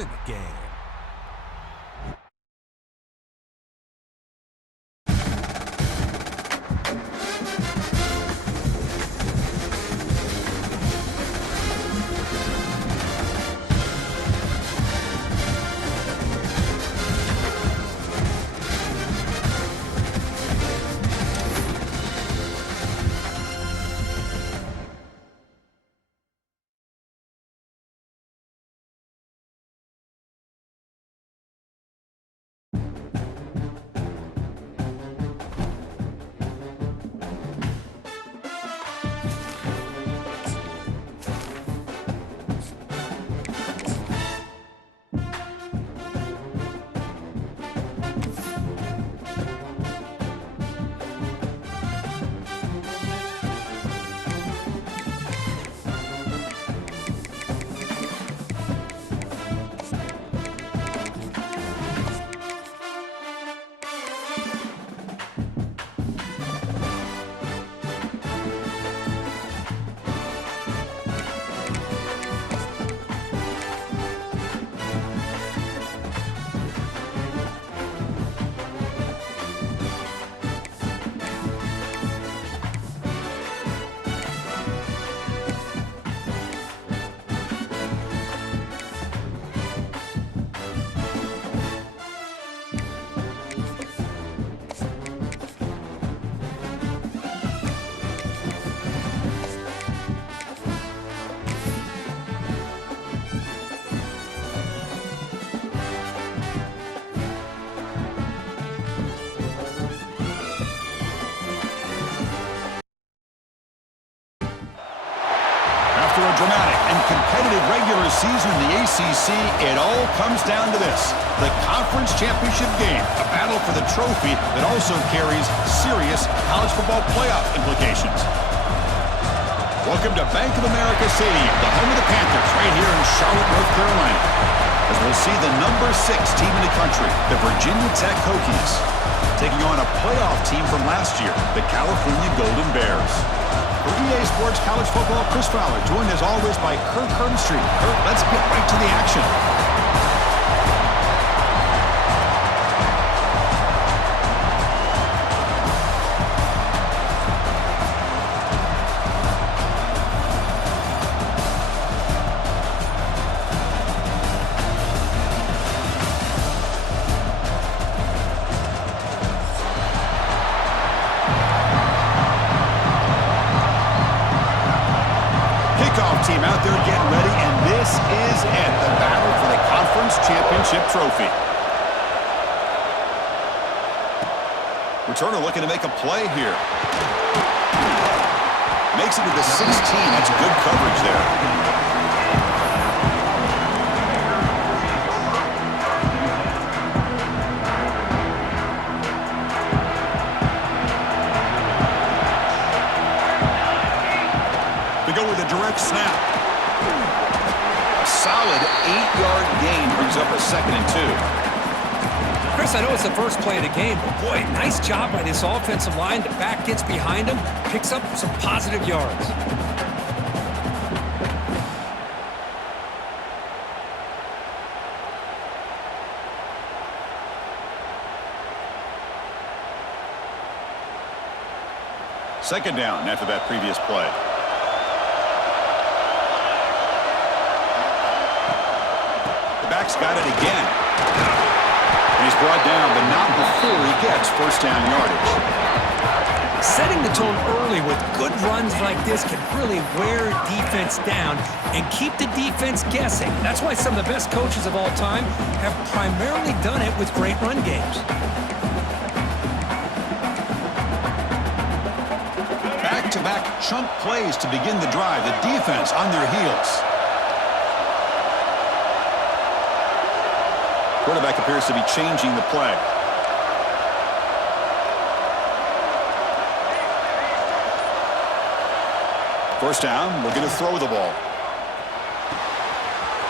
in the game. After a dramatic and competitive regular season in the ACC, it all comes down to this: the Conference Championship game, a battle for the trophy that also carries serious college football playoff implications. Welcome to Bank of America Stadium, the home of the Panthers, right here in Charlotte, North Carolina, as we'll see the number 6 team in the country, the Virginia Tech Hokies, taking on a playoff team from last year, the California Golden Bears. For EA Sports College Football, Chris Fowler, joined as always by Kirk Herbstreit. Kirk, let's get right to the action. Team out there getting ready, and this is it, the battle for the Conference Championship trophy. Returner looking to make a play here. Makes it to the 16. That's good coverage there. Snap. A solid 8-yard gain brings up a 2nd and 2. Chris, I know it's the first play of the game, but boy, nice job by this offensive line. The back gets behind him, picks up some positive yards. Second down after that previous play. Back's got it again. And he's brought down, but not before he gets first down yardage. Setting the tone early with good runs like this can really wear defense down and keep the defense guessing. That's why some of the best coaches of all time have primarily done it with great run games. Back-to-back chunk plays to begin the drive. The defense on their heels. Quarterback appears to be changing the play. First down, looking to throw the ball.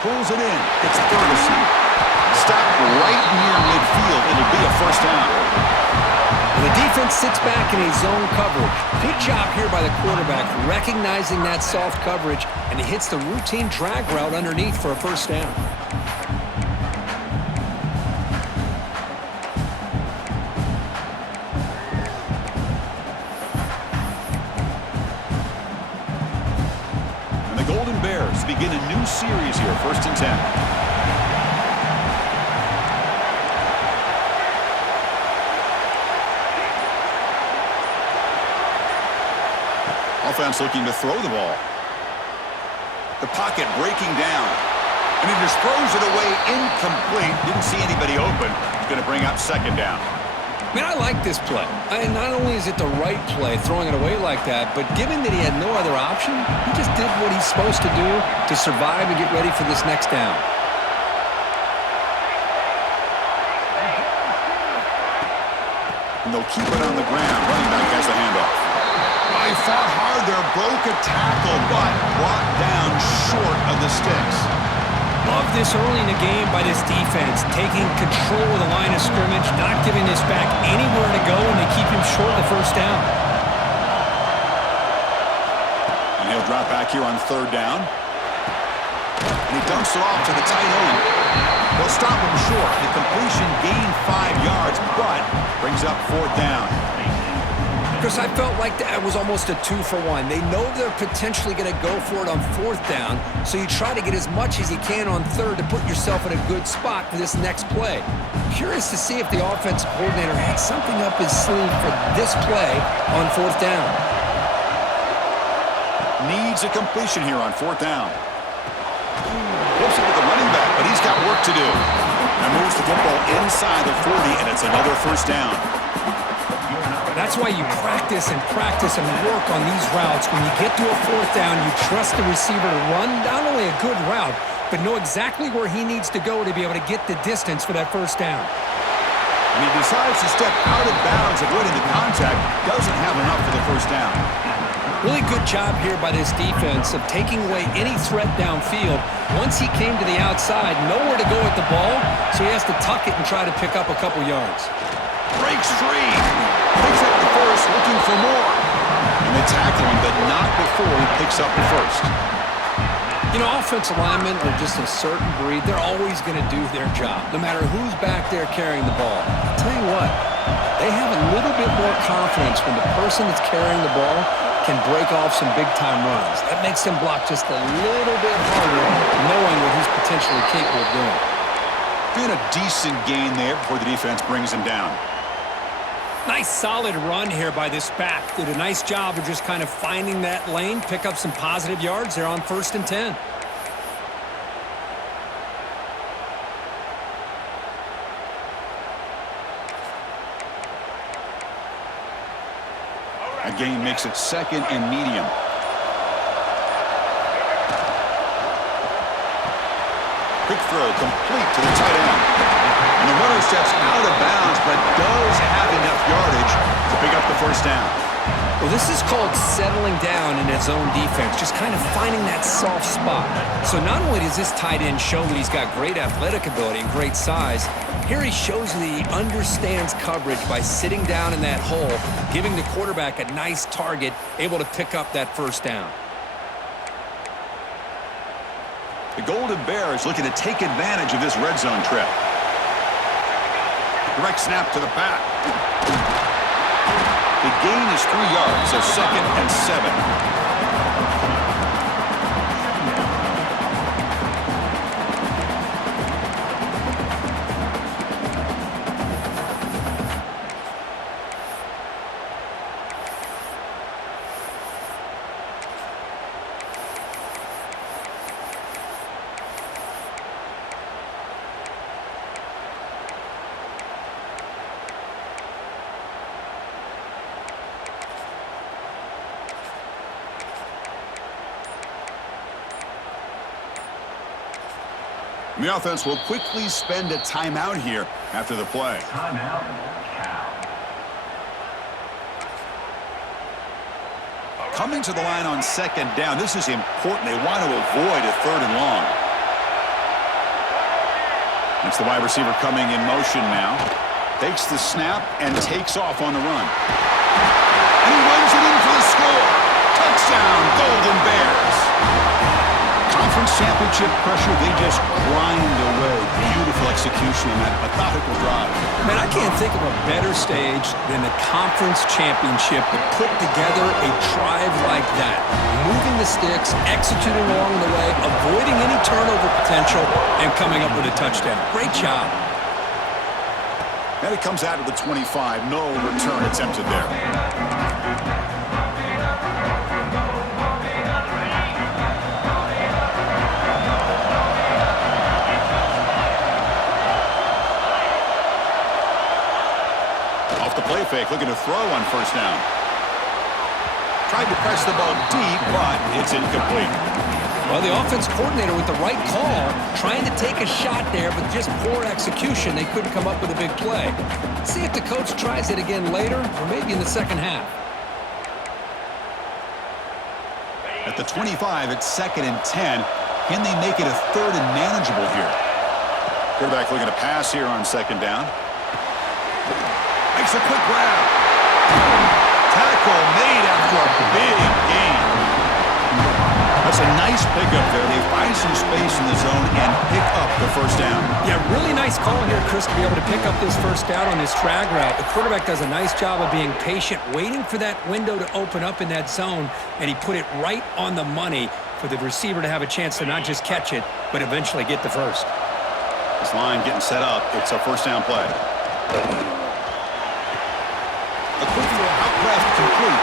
Pulls it in. It's Ferguson. Stopped right near midfield. It'll be a first down. And the defense sits back in a zone coverage. Good job here by the quarterback, recognizing that soft coverage, and he hits the routine drag route underneath for a first down. begin a new series here, 1st and 10. Offense looking to throw the ball. The pocket breaking down. And he just throws it away incomplete. Didn't see anybody open. He's going to bring up 2nd down. Man, I like this play. Not only is it the right play, throwing it away like that, but given that he had no other option, he just did what he's supposed to do to survive and get ready for this next down. And they'll keep it on the ground. Running back has the handoff. He fought hard there, broke a tackle, but brought down short of the sticks. Love this early in the game by this defense, taking control of the line of scrimmage, not giving this back anywhere to go, and they keep him short of the 1st down. And he'll drop back here on 3rd down. And he dumps it off to the tight end. They'll stop him short. The completion gained 5 yards, but brings up 4th down. Chris, I felt like that was almost a 2-for-1. They know they're potentially going to go for it on 4th down, so you try to get as much as you can on 3rd to put yourself in a good spot for this next play. Curious to see if the offensive coordinator had something up his sleeve for this play on 4th down. Needs a completion here on 4th down. Flips it to the running back, but he's got work to do. And moves the football inside the 40, and it's another 1st down. That's why you practice and work on these routes. When you get to a 4th down, you trust the receiver to run not only a good route, but know exactly where he needs to go to be able to get the distance for that 1st down. And he decides to step out of bounds, avoiding the contact. Doesn't have enough for the 1st down. Really good job here by this defense of taking away any threat downfield. Once he came to the outside, nowhere to go with the ball, so he has to tuck it and try to pick up a couple yards. Breaks free. Picks up the 1st, looking for more. And they tackle him, but not before he picks up the 1st. You know, offensive linemen are just a certain breed. They're always going to do their job, no matter who's back there carrying the ball. I'll tell you what, they have a little bit more confidence when the person that's carrying the ball can break off some big-time runs. That makes them block just a little bit harder, knowing what he's potentially capable of doing. Doing a decent gain there before the defense brings him down. Nice solid run here by this back. Did a nice job of just kind of finding that lane, pick up some positive yards there on 1st and 10. A gain makes it 2nd and medium. Quick throw complete to the tight end. And the runner steps out of bounds, but does have enough yardage to pick up the 1st down. Well, this is called settling down in his own defense, just kind of finding that soft spot. So not only does this tight end show that he's got great athletic ability and great size, here he shows that he understands coverage by sitting down in that hole, giving the quarterback a nice target, able to pick up that 1st down. The Golden Bears looking to take advantage of this red zone trip. Direct snap to the back. The gain is 3 yards, so 2nd and 7. The offense will quickly spend a timeout here after the play. Timeout. Coming to the line on 2nd down. This is important. They want to avoid a 3rd and long. It's the wide receiver coming in motion now. Takes the snap and takes off on the run. And he runs it in for the score. Touchdown, Golden Bears. Conference championship pressure, they just grind away. Beautiful execution in that methodical drive. Man, I can't think of a better stage than the conference championship to put together a drive like like that. Moving the sticks, executing along the way, avoiding any turnover potential, and coming up with a touchdown. Great job. And it comes out of the 25. No return attempted there. Off the play fake, looking to throw on first down. Tried to press the ball deep, but it's incomplete. Well, the offense coordinator with the right call, trying to take a shot there, but just poor execution. They couldn't come up with a big play. See if the coach tries it again later, or maybe in the second half. At the 25, it's 2nd and 10. Can they make it a 3rd and manageable here? Quarterback looking to pass here on 2nd down. Makes a quick grab. Tackle made after a big gain. That's a nice pickup there. They find some space in the zone and pick up the first down. Yeah, really nice call here, Chris, to be able to pick up this first down on this drag route. The quarterback does a nice job of being patient, waiting for that window to open up in that zone, and he put it right on the money for the receiver to have a chance to not just catch it, but eventually get the first. This line getting set up. It's a first down play. A quick throw out left, complete.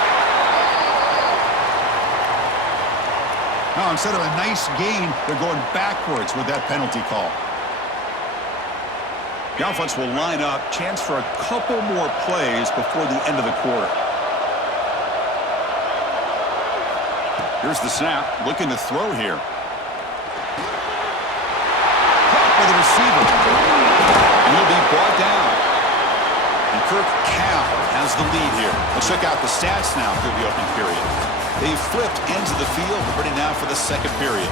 Now, instead of a nice gain, they're going backwards with that penalty call. The offense will line up. Chance for a couple more plays before the end of the quarter. Here's the snap. Looking to throw here. Caught by the receiver. And he'll be brought down. And Kirk Cal has the lead here. Let's check out the stats now through the opening period. They flipped ends of the field. We're ready now for the second period.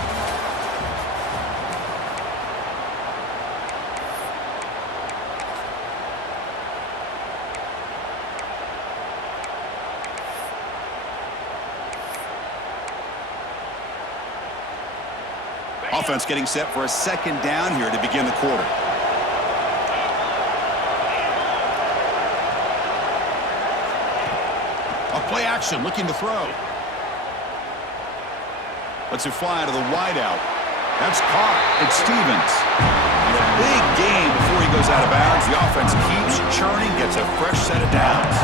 Offense getting set for a 2nd down here to begin the quarter. A play action, looking to throw. Lets it fly to the wideout. That's caught. It's Stevens. And a big gain before he goes out of bounds. The offense keeps churning, gets a fresh set of downs.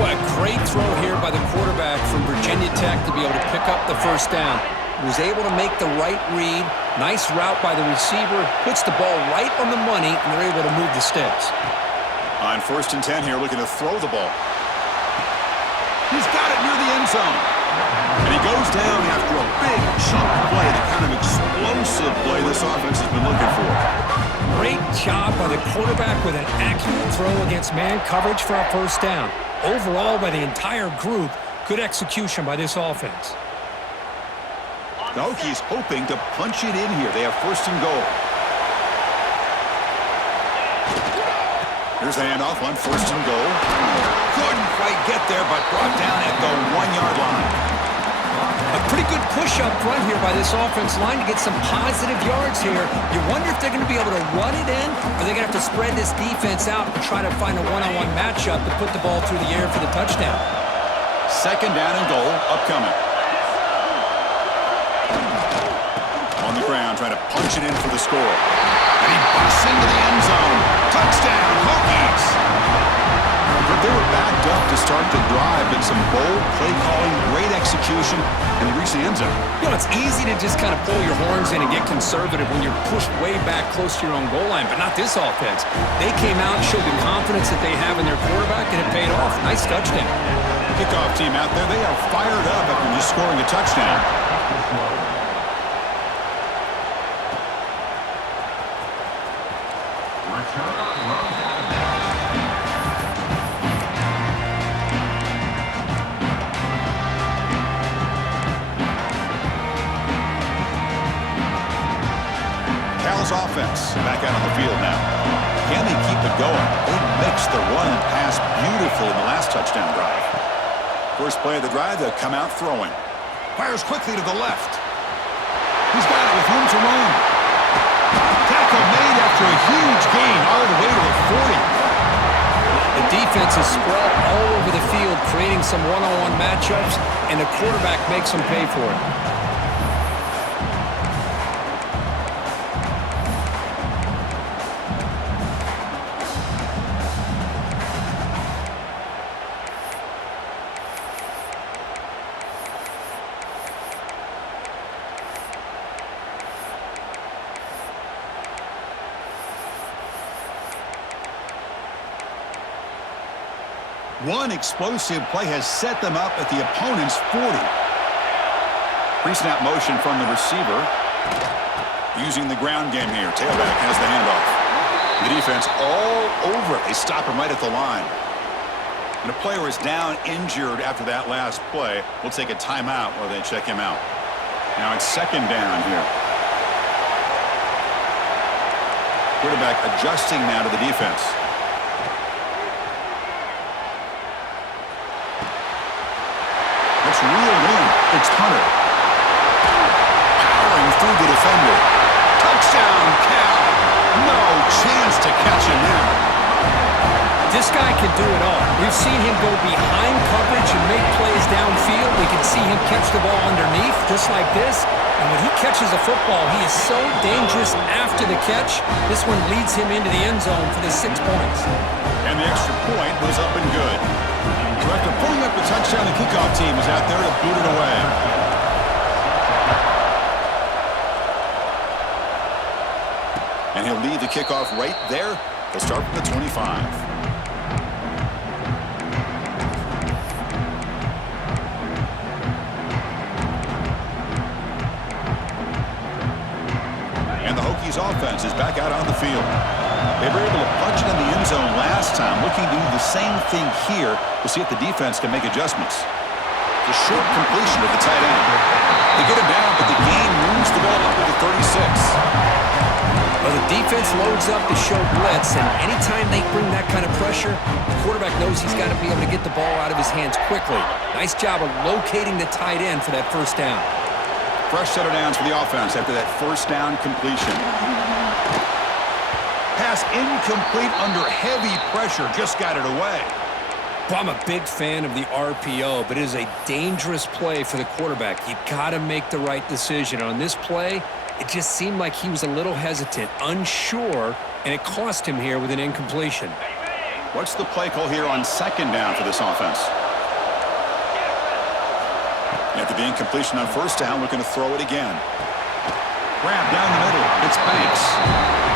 What a great throw here by the quarterback from Virginia Tech to be able to pick up the first down. He was able to make the right read. Nice route by the receiver. Puts the ball right on the money, and they're able to move the sticks. On 1st and 10 here, looking to throw the ball. He's got it near the end zone. And he goes down after a big chunk play, the kind of explosive play this offense has been looking for. Great job by the quarterback with an accurate throw against man coverage for a first down. Overall, by the entire group, good execution by this offense. The Hokies hoping to punch it in here. They have 1st and goal. Here's the handoff on 1st and goal. Couldn't quite get there, but brought down at the 1-yard line. A pretty good push up front here by this offense line to get some positive yards here. You wonder if they're going to be able to run it in, or they're going to have to spread this defense out and try to find a one-on-one matchup to put the ball through the air for the touchdown. 2nd down and goal, upcoming. On the ground, trying to punch it in for the score. And he busts into the end zone. Touchdown, Hokies! But they were backed up to start the drive, and some bold play calling, great execution, and they reached the end zone. You know, it's easy to just kind of pull your horns in and get conservative when you're pushed way back close to your own goal line, but not this offense. They came out and showed the confidence that they have in their quarterback, and it paid off. Nice touchdown. Kickoff team out there, they are fired up after just scoring a touchdown. Offense back out on the field now. Can they keep it going? They mixed the run and pass beautifully in the last touchdown drive. First play of the drive, they'll come out throwing. Fires quickly to the left. He's got it with room to roam. Tackle made after a huge gain all the way to the 40. The The defense is spread all over the field, creating some one-on-one matchups, and the quarterback makes them pay for it. One explosive play has set them up at the opponent's 40. Pre-snap motion from the receiver. Using the ground game here. Tailback has the handoff. The defense all over it. They stop him right at the line. And a player is down injured after that last play. We'll take a timeout while they check him out. Now it's second down here. Quarterback adjusting now to the defense. It's reeled in. It's Hunter. Powering through the defender. Touchdown, Cal. No chance to catch him now. This guy can do it all. We've seen him go behind coverage and make plays downfield. We can see him catch the ball underneath, just like this. And when he catches a football, he is so dangerous after the catch. This one leads him into the end zone for the 6 points. And the extra point was up and good. So after pulling up the touchdown, the kickoff team is out there to boot it away. And he'll lead the kickoff right there. They'll start from the 25. And the Hokies offense is back out on the field. They were able to punch it in the end zone last time, looking to do the same thing here to see if the defense can make adjustments. The short completion of the tight end. They get it down, but the game moves the ball up to the 36. Well, the defense loads up to show blitz, and anytime they bring that kind of pressure, the quarterback knows he's got to be able to get the ball out of his hands quickly. Nice job of locating the tight end for that first down. Fresh set of downs for the offense after that first down completion. Pass incomplete under heavy pressure. Just got it away. Well, I'm a big fan of the RPO, but it is a dangerous play for the quarterback. You got to make the right decision. On this play, it just seemed like he was a little hesitant, unsure, and it cost him here with an incompletion. What's the play call here on second down for this offense? After the incompletion on first down, we're going to throw it again. Grab down the middle. It's Banks.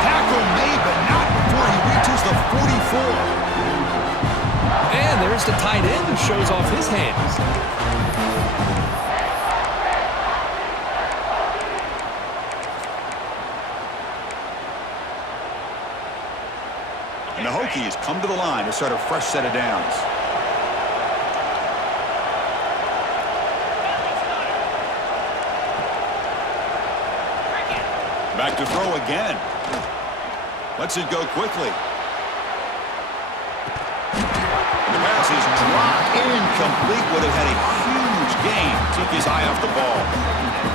Tackle made, but not before he reaches the 44. And there's the tight end who shows off his hands. And the Hokies come to the line to start a fresh set of downs. Back to throw again. Lets it go quickly. The pass is dropped incomplete. Would have had a huge gain. Took his eye off the ball.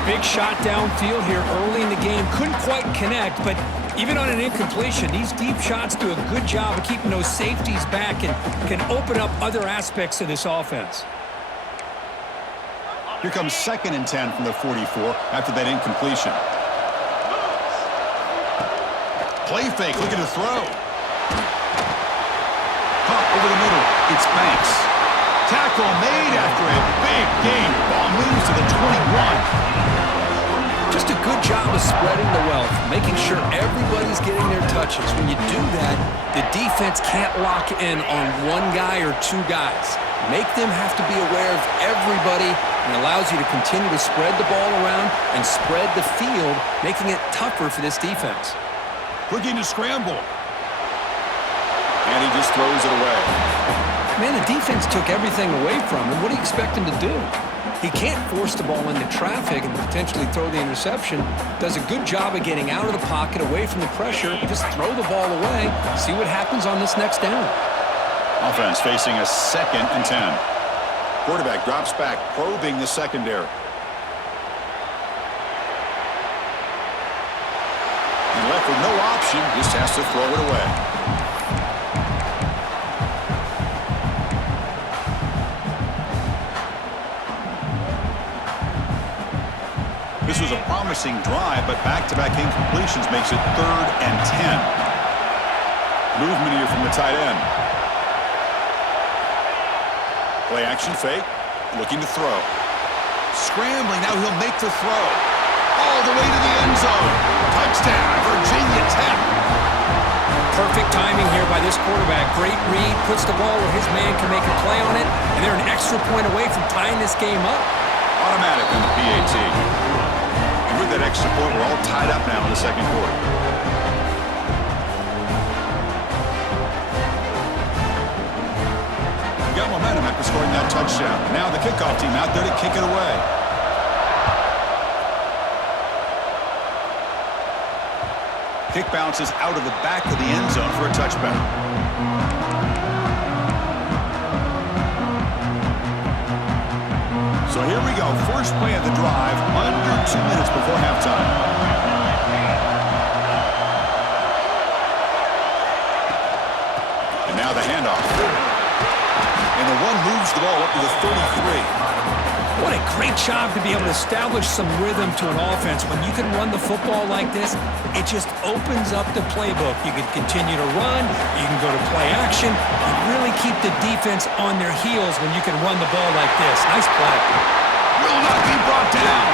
Big shot downfield here early in the game. Couldn't quite connect, but even on an incompletion, these deep shots do a good job of keeping those safeties back and can open up other aspects of this offense. Here comes 2nd and 10 from the 44 after that incompletion. Play fake, looking to throw. Pop over the middle. It's Banks. Tackle made after a big gain. Ball moves to the 21. Just a good job of spreading the wealth, making sure everybody's getting their touches. When you do that, the defense can't lock in on one guy or two guys. Make them have to be aware of everybody, and allows you to continue to spread the ball around and spread the field, making it tougher for this defense. Looking to scramble. And he just throws it away. Man, the defense took everything away from him. What do you expect him to do? He can't force the ball into traffic and potentially throw the interception. Does a good job of getting out of the pocket, away from the pressure. Just throw the ball away. See what happens on this next down. Offense facing a 2nd and 10. Quarterback drops back, probing the secondary. And left with no option, just has to throw it away. This was a promising drive, but back-to-back incompletions makes it 3rd and 10. Movement here from the tight end. Play action fake. Looking to throw. Scrambling. Now he'll make the throw. All the way to the end zone. Touchdown, Virginia Tech. Perfect timing here by this quarterback. Great read. Puts the ball where his man can make a play on it. And they're an extra point away from tying this game up. Automatic on the PAT. And with that extra point, we're all tied up now in the second quarter. Got momentum after scoring that touchdown. Now the kickoff team out there to kick it away. Kick bounces out of the back of the end zone for a touchback. So here we go. First play of the drive, under 2 minutes before halftime. And now the handoff. And the one moves the ball up to the 33. What a great job to be able to establish some rhythm to an offense. When you can run the football like this, it just opens up the playbook. You can continue to run. You can go to play action. You really keep the defense on their heels when you can run the ball like this. Nice play. Will not be brought down.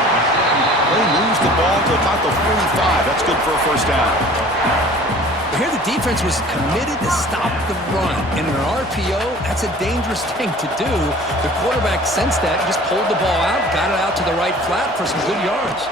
They moves the ball to about the 45. That's good for a first down. Here the defense was committed to stop the run. In an RPO, that's a dangerous thing to do. The quarterback sensed that, just pulled the ball out, got it out to the right flat for some good yards.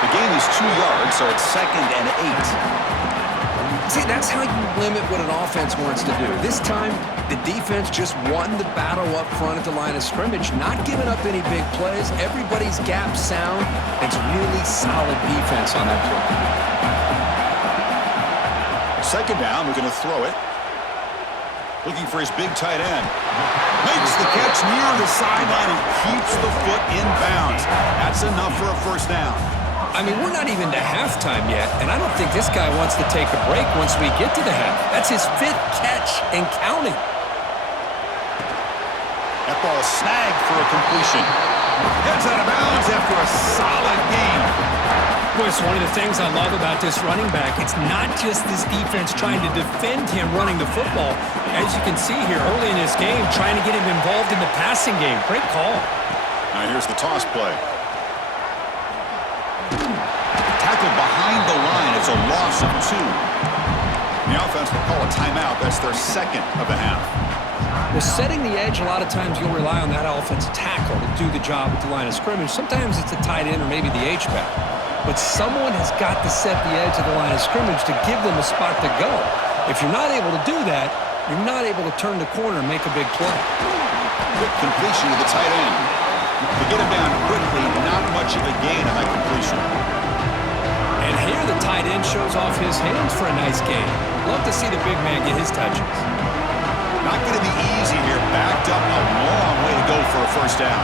The gain is 2 yards, so it's 2nd and 8. See, that's how you limit what an offense wants to do. This time, the defense just won the battle up front at the line of scrimmage, not giving up any big plays. Everybody's gap sound. It's really solid defense on that play. Second down, we're going to throw it. Looking for his big tight end. Makes the catch near the sideline and keeps the foot in bounds. That's enough for a first down. I mean, we're not even to halftime yet, and I don't think this guy wants to take a break once we get to the half. That's his 5th catch and counting. That ball snagged for a completion. Gets out of bounds after a solid game. Boy, it's one of the things I love about this running back. It's not just this defense trying to defend him running the football. As you can see here early in this game, trying to get him involved in the passing game. Great call. Now here's the toss play. Tackle behind the line. It's a loss of 2. The offense will call a timeout. That's their 2nd of the half. Well, setting the edge, a lot of times you'll rely on that offensive tackle to do the job at the line of scrimmage. Sometimes it's a tight end or maybe the H-back. But someone has got to set the edge of the line of scrimmage to give them a spot to go. If you're not able to do that, you're not able to turn the corner and make a big play. Quick completion to the tight end. To get him down quickly, not much of a gain on that completion. And here the tight end shows off his hands for a nice game. Love to see the big man get his touches. Not going to be easy here. Backed up a long way to go for a first down.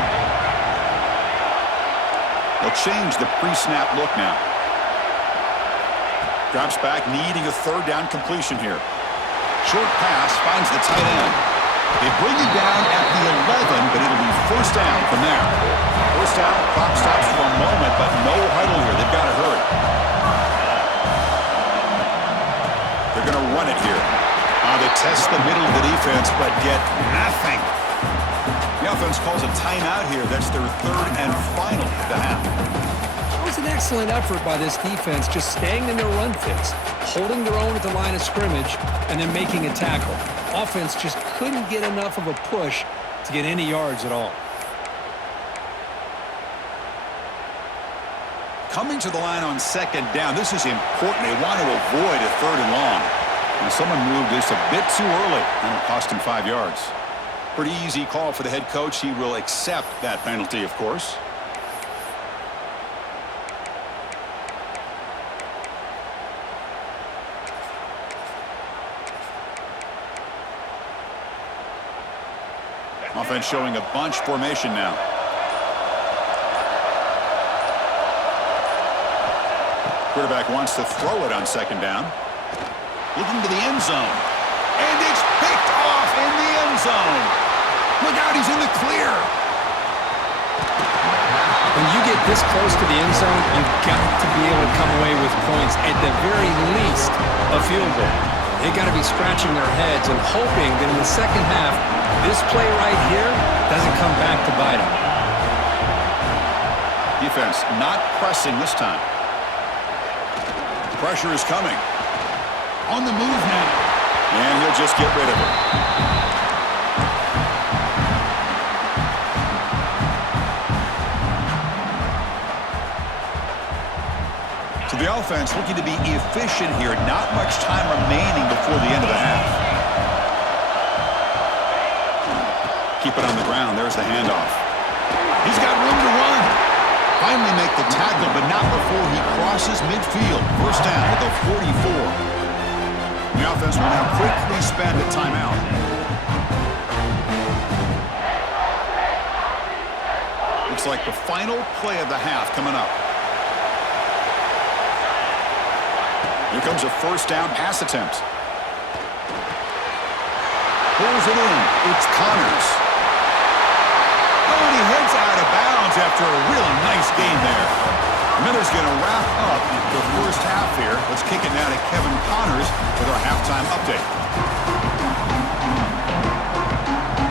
They'll change the pre-snap look now. Drops back, needing a 3rd down completion here. Short pass finds the tight end. They bring him down at the 11, but it'll be first down from there. First down, clock stops for a moment, but no huddle here. They've got to hurry. They're going to run it here. They test the middle of the defense, but get nothing. The offense calls a timeout here. That's their 3rd and final of the half. It was an excellent effort by this defense, just staying in their run fits, holding their own at the line of scrimmage, and then making a tackle. Offense just couldn't get enough of a push to get any yards at all. Coming to the line on 2nd down, this is important. They want to avoid a 3rd and long. And someone moved this a bit too early, and it'll cost him 5 yards. Pretty easy call for the head coach. He will accept that penalty, of course. Offense showing a bunch formation now. Quarterback wants to throw it on 2nd down. Looking to the end zone. And it's picked off in the end zone. Look out, he's in the clear. When you get this close to the end zone, you've got to be able to come away with points, at the very least, a field goal. They got to be scratching their heads and hoping that in the second half, this play right here doesn't come back to bite them. Defense not pressing this time. Pressure is coming. On the move now. And he'll just get rid of it. So the offense looking to be efficient here. Not much time remaining before the end of the half. Keep it on the ground. There's the handoff. He's got room to run. Finally make the tackle, but not before he crosses midfield. First down at the 44. The offense will now quickly spend a timeout. Looks like the final play of the half coming up. Here comes a first down pass attempt. Pulls it in. It's Connors. Oh, and he heads out of bounds after a really nice game there. Miller's going to wrap up the first half here. Let's kick it now to Kevin Connors with our halftime update.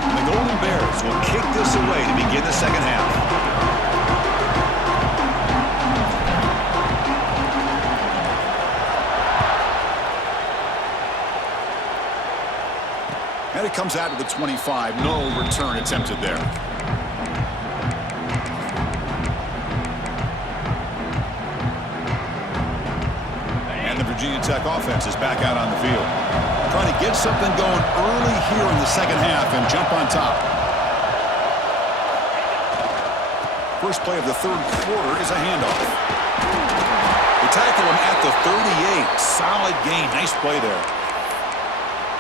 And the Golden Bears will kick this away to begin the second half. And it comes out to the 25. No return attempted there. Virginia Tech offense is back out on the field. Trying to get something going early here in the second half and jump on top. First play of the third quarter is a handoff. They tackle him at the 38. Solid gain. Nice play there.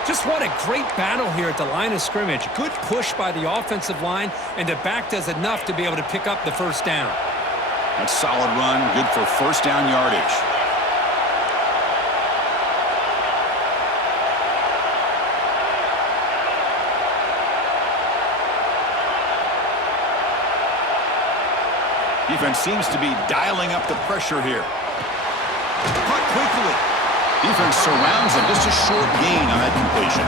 Just what a great battle here at the line of scrimmage. Good push by the offensive line, and the back does enough to be able to pick up the first down. That's solid run. Good for first down yardage. Defense seems to be dialing up the pressure here. Caught quickly. Defense surrounds him. Just a short gain on that completion.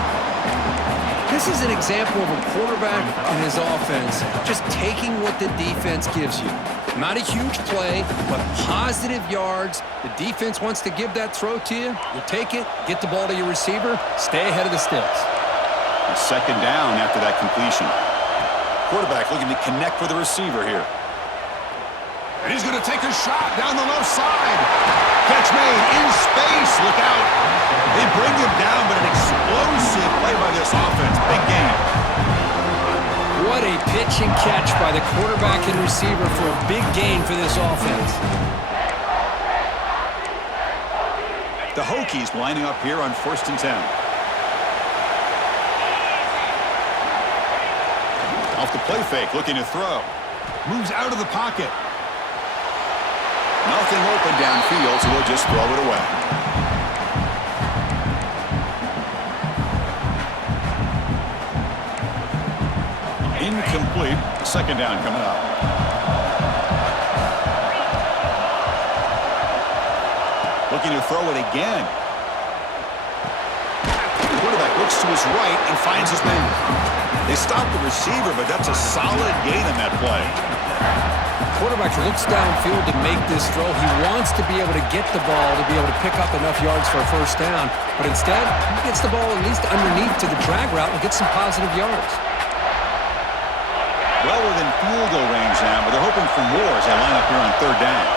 This is an example of a quarterback and his offense just taking what the defense gives you. Not a huge play, but positive yards. The defense wants to give that throw to you. You take it, get the ball to your receiver, stay ahead of the sticks. A second down after that completion. Quarterback looking to connect with the receiver here. And he's going to take a shot down the left side. Catch made in space. Look out. They bring him down, but an explosive play by this offense. Big game. What a pitch and catch by the quarterback and receiver for a big gain for this offense. The Hokies lining up here on 1st and 10. Off the play fake, looking to throw. Moves out of the pocket. Nothing open downfield, so we'll just throw it away. Incomplete. Second down coming up. Looking to throw it again. The quarterback looks to his right and finds his man. They stop the receiver, but that's a solid gain on that play. Quarterback looks downfield to make this throw. He wants to be able to get the ball to be able to pick up enough yards for a first down. But instead, he gets the ball at least underneath to the drag route and gets some positive yards. Well within field goal range now, but they're hoping for more as they line up here on third down.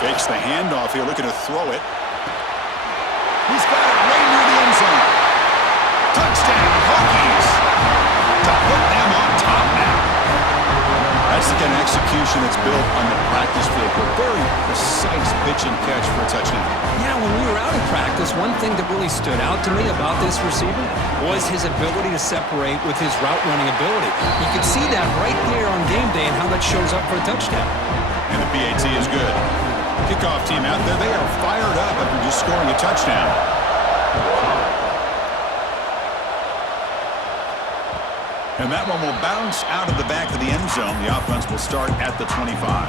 Fakes the handoff here, looking to throw it. He's got it right near the end zone. Touchdown, Hokies! To put them on top now. That's the kind of execution that's built on the practice field. A very precise pitch and catch for a touchdown. Yeah, when we were out in practice, one thing that really stood out to me about this receiver was his ability to separate with his route running ability. You could see that right there on game day and how that shows up for a touchdown. And the PAT is good. Kickoff team out there, they are fired up after just scoring a touchdown. And that one will bounce out of the back of the end zone. The offense will start at the 25.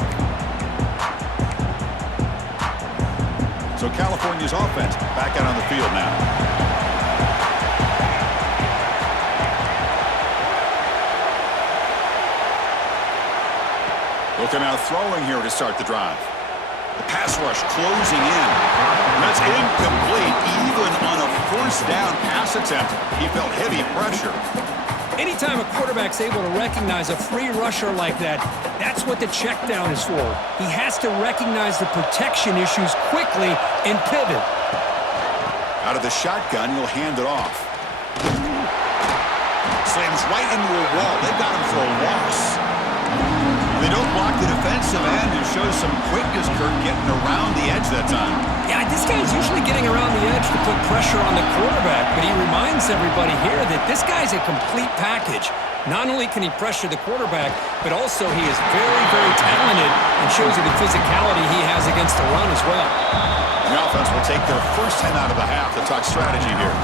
So California's offense back out on the field now. Looking out throwing here to start the drive. The pass rush closing in. That's incomplete. Even on a first down pass attempt, he felt heavy pressure. Anytime a quarterback's able to recognize a free rusher like that, that's what the check down is for. He has to recognize the protection issues quickly and pivot. Out of the shotgun, he'll hand it off. Slams right into a wall. They got him for a loss. They don't block the defensive end and shows some quickness, Kirk, getting around the edge that time. Yeah, this guy's usually getting around the edge to put pressure on the quarterback, but he reminds everybody here that this guy's a complete package. Not only can he pressure the quarterback, but also he is very, very talented and shows you the physicality he has against the run as well. The offense will take their first 10 out of the half to talk strategy here.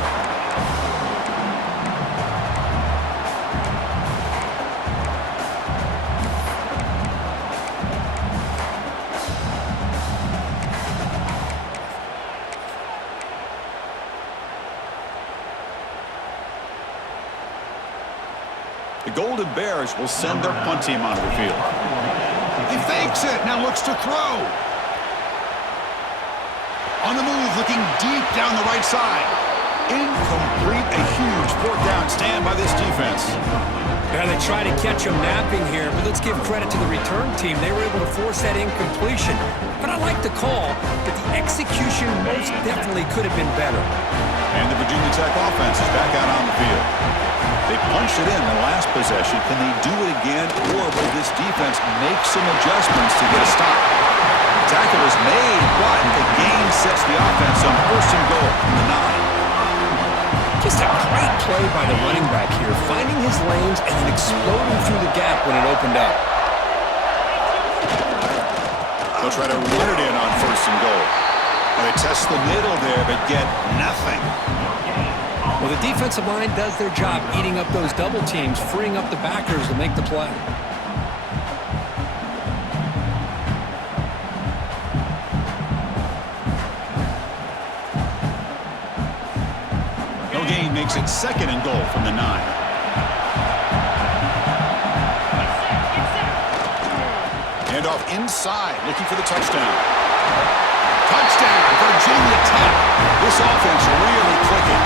The Golden Bears will send their punt team onto the field. He fakes it, now looks to throw. On the move, looking deep down the right side. Incomplete, a huge fourth down stand by this defense. Yeah, they try to catch him napping here, but let's give credit to the return team. They were able to force that incompletion. But I like the call, but the execution most definitely could have been better. And the Virginia Tech offense is back out on the field. They punched it in the last possession. Can they do it again, or will this defense make some adjustments to get a stop? The tackle is made, but the gain sets the offense on first and goal from the 9. Just a great play by the running back here, finding his lanes and then exploding through the gap when it opened up. They'll try to run it in on first and goal. Well, they test the middle there, but get nothing. Well, the defensive line does their job eating up those double teams, freeing up the backers to make the play. No gain makes it second and goal from the 9. Hand off inside, looking for the touchdown. Touchdown, Virginia Tech. This offense really clicking.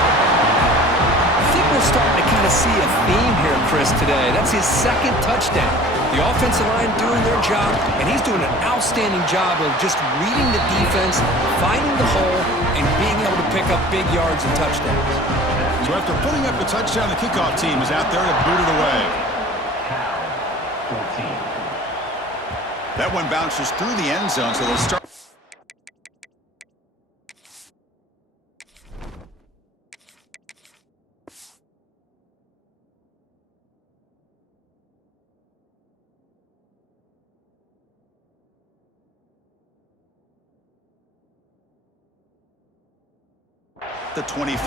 I think we're starting to kind of see a theme here, Chris, today. That's his second touchdown. The offensive line doing their job, and he's doing an outstanding job of just reading the defense, finding the hole, and being able to pick up big yards and touchdowns. So after putting up the touchdown, the kickoff team is out there to boot it away. That one bounces through the end zone, so they'll start. The 25.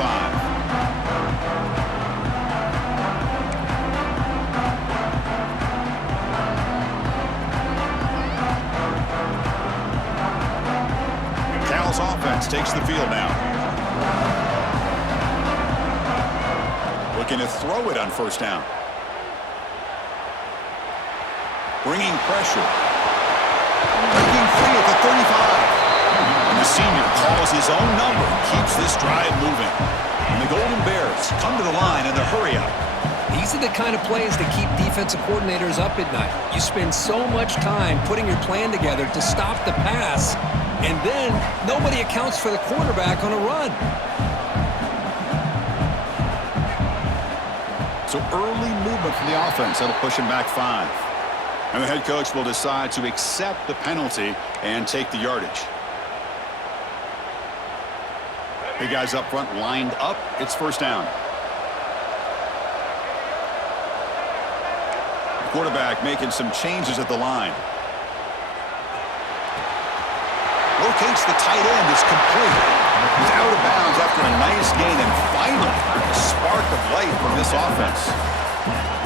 Cal's offense takes the field now. Looking to throw it on first down. Bringing pressure. Breaking free at the 35. And the senior calls his own number and keeps this drive moving. And the Golden Bears come to the line in the hurry up. These are the kind of plays that keep defensive coordinators up at night. You spend so much time putting your plan together to stop the pass, and then nobody accounts for the quarterback on a run. So early movement from the offense that'll push him back 5. And the head coach will decide to accept the penalty and take the yardage. The guys up front lined up. It's first down. The quarterback making some changes at the line. Locates the tight end. It's complete. He's out of bounds after a nice gain, and finally a spark of life from this offense.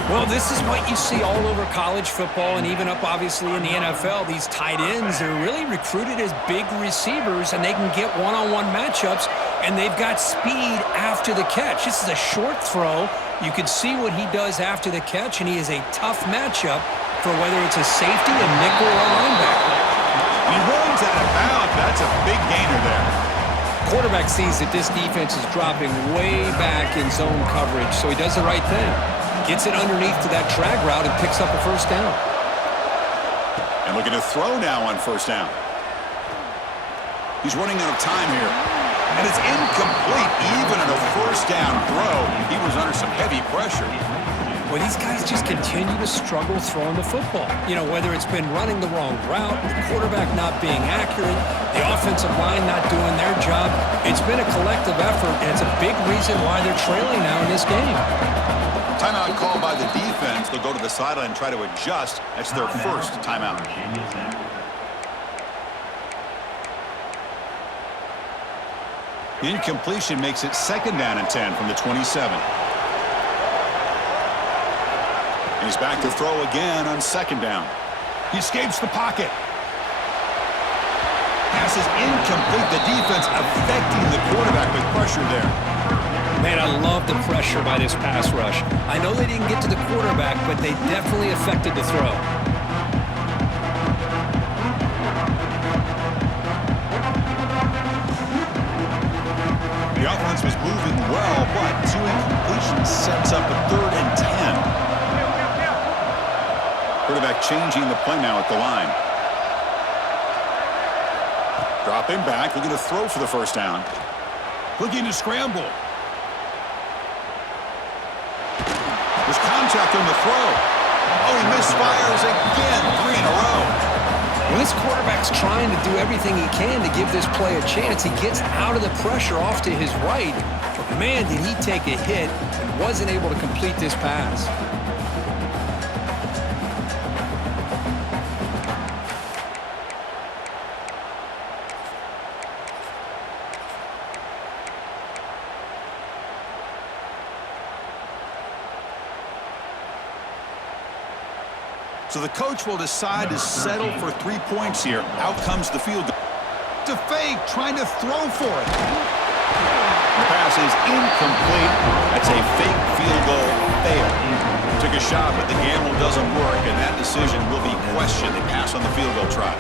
Well, this is what you see all over college football and even up, obviously, in the NFL. These tight ends are really recruited as big receivers, and they can get one-on-one matchups, and they've got speed after the catch. This is a short throw. You can see what he does after the catch, and he is a tough matchup for whether it's a safety, a nickel, or a linebacker. He runs out of bounds. That's a big gainer there. Quarterback sees that this defense is dropping way back in zone coverage, so he does the right thing. Gets it underneath to that drag route and picks up a first down. And looking to throw now on first down. He's running out of time here. And it's incomplete even on a first down throw. He was under some heavy pressure. Well, these guys just continue to struggle throwing the football. You know, whether it's been running the wrong route, the quarterback not being accurate, the offensive line not doing their job. It's been a collective effort, and it's a big reason why they're trailing now in this game. Timeout called by the defense. They'll go to the sideline and try to adjust. That's their first timeout. The incompletion makes it second down and 10 from the 27. And he's back to throw again on second down. He escapes the pocket. Pass is incomplete. The defense affecting the quarterback with pressure there. Man, I love the pressure by this pass rush. I know they didn't get to the quarterback, but they definitely affected the throw. The offense was moving well, but two incompletions sets up a 3rd and 10. Quarterback changing the play now at the line. Dropping back, looking to throw for the first down. Looking to scramble. There's contact on the throw. Oh, he misfires again. 3 in a row. When this quarterback's trying to do everything he can to give this play a chance, he gets out of the pressure off to his right. But man, did he take a hit and wasn't able to complete this pass. So the coach will decide to settle for 3 points here. Out comes the field goal. To fake, trying to throw for it. The pass is incomplete. That's a fake field goal fail. Took a shot, but the gamble doesn't work, and that decision will be questioned. They pass on the field goal try.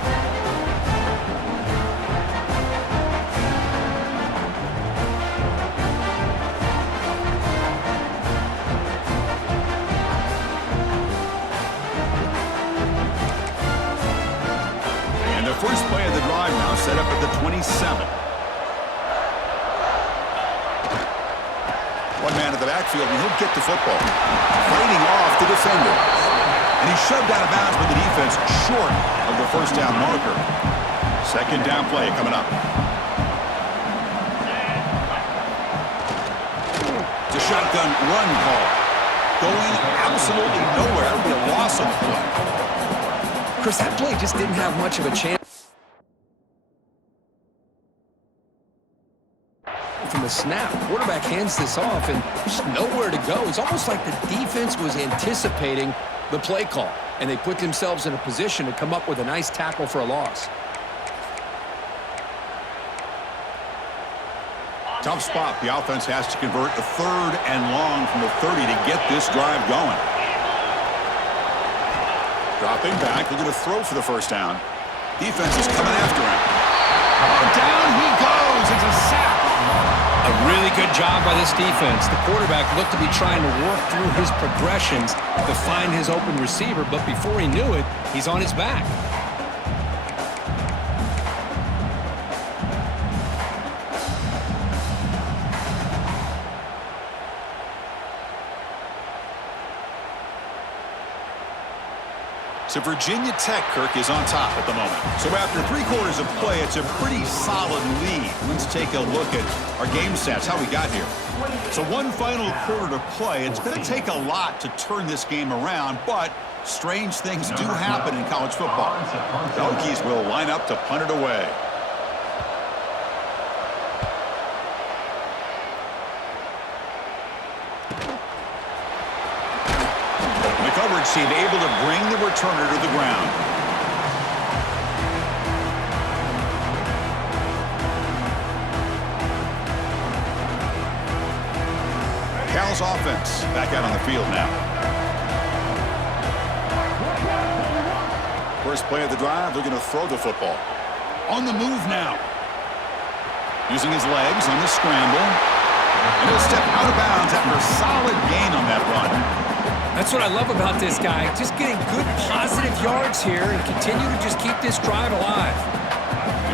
First play of the drive now set up at the 27. One man at the backfield, and he'll get the football. Fighting off the defender. And he's shoved out of bounds with the defense short of the first down marker. Second down play coming up. It's a shotgun run call. Going absolutely nowhere. It'll be a loss on the play. Chris, that play just didn't have much of a chance. From the snap, quarterback hands this off, and there's nowhere to go. It's almost like the defense was anticipating the play call, and they put themselves in a position to come up with a nice tackle for a loss. Tough spot. The offense has to convert a 3rd and long from the 30 to get this drive going. Dropping back, looking to throw for the first down. Defense is coming after him. Oh, down he goes. It's a sack. A really good job by this defense. The quarterback looked to be trying to work through his progressions to find his open receiver, but before he knew it, he's on his back. So Virginia Tech, Kirk, is on top at the moment. So after 3 quarters of play, it's a pretty solid lead. Let's take a look at our game stats, how we got here. So one final quarter to play. It's going to take a lot to turn this game around, but strange things do happen in college football. The Hokies will line up to punt it away. seem able to bring the returner to the ground. Cal's offense back out on the field now. First play of the drive, they're going to throw the football. On the move now. Using his legs on the scramble. And he'll step out of bounds after a solid gain on that run. That's what I love about this guy. Just getting good positive yards here and continue to just keep this drive alive.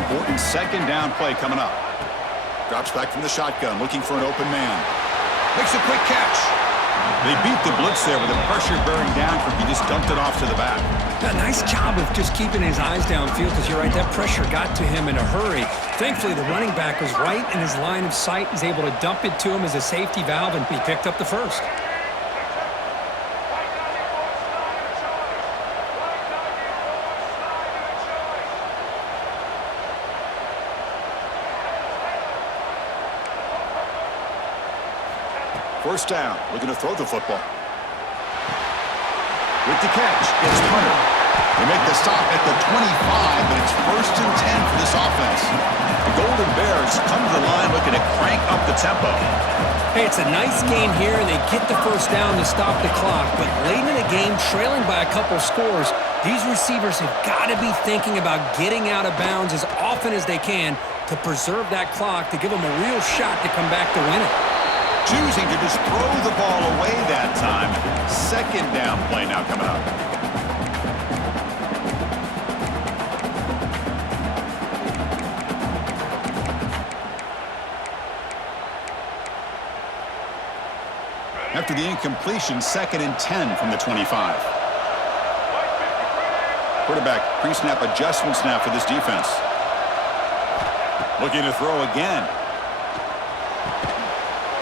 Important second down play coming up. Drops back from the shotgun, looking for an open man. Makes a quick catch. They beat the blitz there with the pressure bearing down from he just dumped it off to the back. A nice job of just keeping his eyes downfield because you're right, that pressure got to him in a hurry. Thankfully, the running back was right in his line of sight. He's able to dump it to him as a safety valve, and he picked up the first. First down, looking to throw the football. With the catch, it's Hunter. They make the stop at the 25, but it's 1st and 10 for this offense. The Golden Bears come to the line looking to crank up the tempo. Hey, it's a nice game here, and they get the first down to stop the clock. But late in the game, trailing by a couple scores, these receivers have got to be thinking about getting out of bounds as often as they can to preserve that clock, to give them a real shot to come back to win it. Choosing to just throw the ball away that time. Second down play now coming up. After the incompletion, 2nd and 10 from the 25. Quarterback pre-snap adjustments now for this defense. Looking to throw again.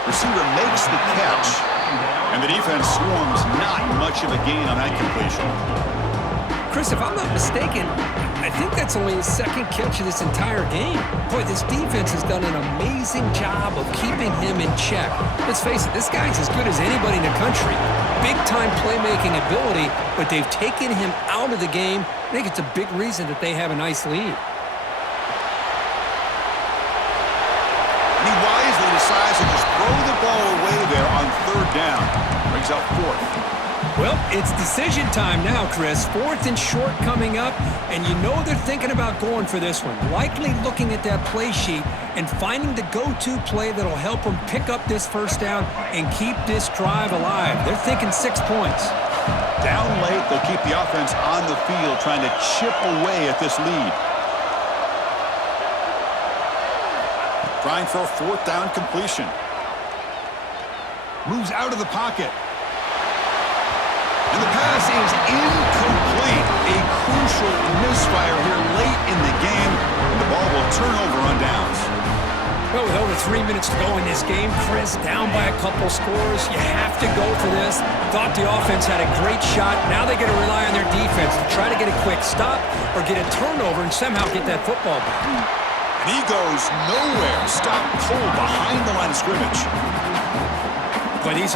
Receiver makes the catch, and the defense swarms. Not much of a gain on that completion. Chris, if I'm not mistaken, I think that's only his second catch of this entire game. Boy, this defense has done an amazing job of keeping him in check. Let's face it, this guy's as good as anybody in the country. Big-time playmaking ability, but they've taken him out of the game. I think it's a big reason that they have a nice lead. And he wisely decides to just throw the ball away there on 3rd down. Brings up 4th. Well, it's decision time now, Chris. 4th and short coming up, and you know they're thinking about going for this one. Likely looking at that play sheet and finding the go-to play that'll help them pick up this first down and keep this drive alive. They're thinking 6 points. Down late, they'll keep the offense on the field trying to chip away at this lead. Trying for a 4th down completion. Moves out of the pocket. And the pass is incomplete. A crucial misfire here late in the game, and the ball will turn over on downs. Well, with over 3 minutes to go in this game, Chris, down by a couple scores, you have to go for this. Thought the offense had a great shot. Now they got to rely on their defense to try to get a quick stop or get a turnover and somehow get that football back. And he goes nowhere. Stopped cold behind the line of scrimmage. But these